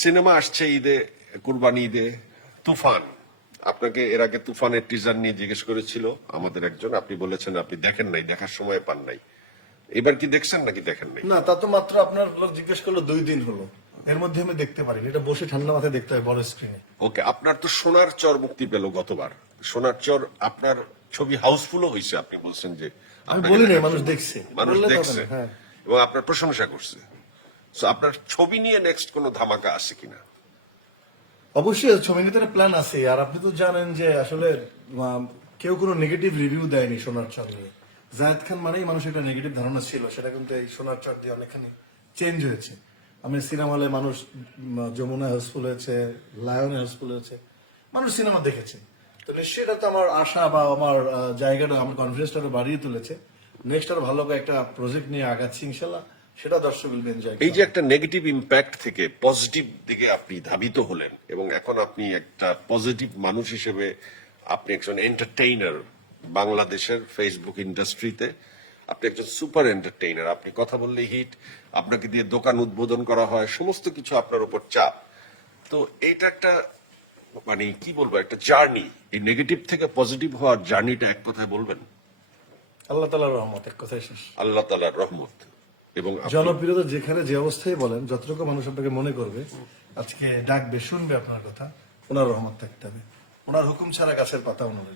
Cinema আসছে ঈদে কুরবানি ঈদে তুফান। আপনাকে এর আগে তুফানের টিজার নিয়ে জিজ্ঞেস করেছিল আমাদের একজন আপনি বলেছেন আপনি দেখেন নাই দেখার সময় পান নাই। এবার কি দেখছেন নাকি দেখেন নাই? না তা তো মাত্র আপনার লোক জিজ্ঞেস করল দুই দিন হলো। এর মধ্যে আমি দেখতে পারি এটা বসে ঠান্ডা মাথায় দেখতে হয় বড় স্ক্রিনে ওকে আপনার তো সোনার চর মুক্তি পেল গতবার। সোনার চর আপনার ছবি হাউসফুলও হয়েছে আপনি বলছেন যে আমি বলি দেখার মানুষ দেখছে। মানুষ দেখছে। হ্যাঁ। এবং আপনার প্রশংসা করছে। So, আপনার ছবি নিয়ে নেক্সট কোনো ধামাকা আছে কিনা? অবশ্যই ছবি নিতে প্ল্যান আছে। আর আপনি তো জানেন যে আসলে কেউ কোনো নেগেটিভ রিভিউ দেয়নি সোনার চর নিয়ে। জায়দ খান মানেই মানুষের একটা নেগেটিভ ধারণা ছিল। সেটা কিন্তু এই সোনার চর দিয়ে অনেকখানি চেঞ্জ হয়েছে। আমি সিনেমা হলে মানুষ যমুনা হাউসফুল হয়েছে লায়ন হাউসফুল হয়েছে মানুষ সিনেমা দেখেছে। তো এটা তো আমার আশা বা আমার জায়গাটা আমার কনফিডেন্সটা বাড়িয়ে তুলেছে। নেক্সট আর ভালো একটা প্রজেক্ট নিয়ে আগাচ্ছি ইনশাল্লাহ। সেটা দর্শক এনজয় এই যে একটা নেগেটিভ ইম্প্যাক্ট থেকে পজিটিভ দিকে আপনি ধাবিত হলেন এবং এখন আপনি একটা পজিটিভ মানুষ হিসেবে আপনি একজন এন্টারটেইনার বাংলাদেশের ফেসবুক ইন্ডাস্ট্রিতে আপনি একজন সুপার এন্টারটেইনার আপনি কথা বললে হিট আপনাকে দিয়ে দোকান উদ্বোধন করা হয় সমস্ত কিছু আপনার উপর চাপ। তো এইটা একটা মানে কি বলব একটা জার্নি এই নেগেটিভ থেকে পজিটিভ হওয়ার জার্নিটা এক কথায় বলবেন? আল্লাহ তালার রহমত এক কথায় শেষ। আল্লাহ তালার রহমত। এবং জনপ্রিয়তা যেখানে যে অবস্থায় বলেন যতটুকু মানুষ আপনাকে মনে করবে আজকে ডাকবে শুনবে আপনার কথা ওনার রহমত থাকতে হবে। ওনার হুকুম ছাড়া গাছের পাতা ওনার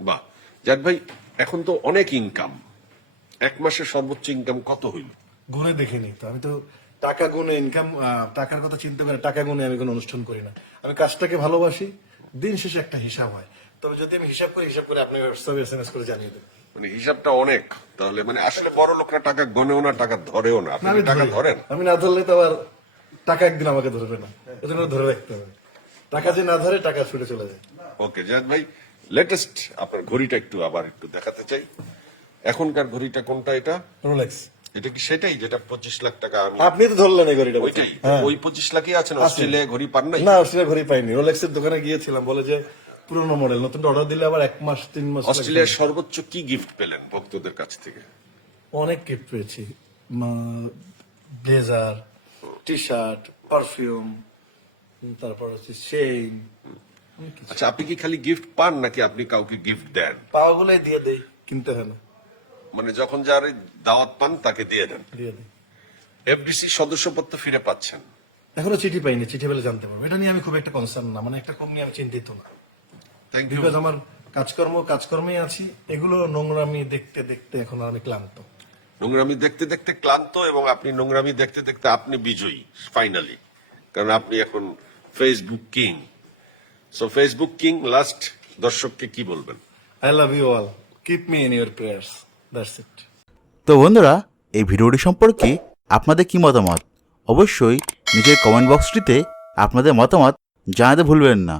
বাহ। যাক ভাই এখন তো অনেক ইনকাম এক মাসে সর্বোচ্চ ইনকাম কত হইল? গুনে দেখিনি তো। আমি তো টাকা গুনে ইনকাম টাকার কথা চিন্তা করে টাকা গুনে আমি কোনো অনুষ্ঠান করি না। আমি কাজটাকে ভালোবাসি দিন শেষে একটা হিসাব হয়। তবে যদি আমি হিসাব করি হিসাব করে আপনি হোয়াটসঅ্যাপে এস এম এস করে জানিয়ে দেবেন মানে হিসাবটা অনেক। তাহলে মানে আসলে বড় লোকরা টাকা গনেও না টাকা ধরেও না। আপনি কি টাকা ধরেন? আমি না ধরলে তো আবার টাকা একদিন আমাকে ধরবে না। এজন্য ধরে রাখতে হবে। টাকা যে না ধরে টাকা ছুটে চলে যায়। ওকে জাহাদ ভাই লেটেস্ট আপনার ঘড়িটা একটু আবার একটু দেখাতে চাই। এখনকার ঘড়িটা কোনটা এটা? রোলেক্স এটা কি সেটাই যেটা পঁচিশ লাখ টাকা আমি আপনি তো ধরলেন এই ঘড়িটা ওইটাই। হ্যাঁ। ওই পঁচিশ লাখই আছেন অস্ট্রেলিয়ায় ঘড়ি পান নাই? না অস্ট্রেলিয়া ঘড়ি পাইনি। রোলেক্সের দোকানে গিয়েছিলাম বলে যে পুরোনো মডেল নতুন অর্ডার দিলে আবার এক মাস তিন মাস। অস্ট্রেলিয়ার সর্বোচ্চ কি গিফট পেলেন ভক্তদের কাছ থেকে? অনেক গিফট পেয়েছি। ব্লেজার টি শার্ট পারফিউম তারপর হচ্ছে সেইন আচ্ছা আপনি কি খালি গিফট পান নাকি আপনি কাউকে গিফট দেন? পাওয়া গুলাই দিয়ে দেই কিনতে হয় না। মানে যখন যার দাওয়াত পান তাকে দিয়ে দেন। দিয়ে দেই। এফডিসি সদস্যপদ ফিরে পাচ্ছেন। এখনও চিঠি পাইনি চিঠি পেলে জানতে পারব। এটা নিয়ে আমি খুব একটা কনসার্ন না মানে একটা কম নিয়ে আমি চিন্তিত না। বিকজ আমার কাজকর্ম কাজকর্মেই আছি। এগুলো নোংরামি দেখতে দেখতে এখন আমি ক্লান্ত। নোংরামি দেখতে দেখতে ক্লান্ত এবং আপনি নোংরামি দেখতে দেখতে আপনি বিজয়ী ফাইনালি কারণ আপনি এখন Facebook king so Facebook king last দর্শককে কি বলবেন? I love you all keep me in your prayers that's it তো বন্ধুরা এই ভিডিওটি সম্পর্কে আপনাদের কি মতামত? অবশ্যই নিজের কমেন্ট বক্সটিতে আপনাদের মতামত জানাতে ভুলবেন না।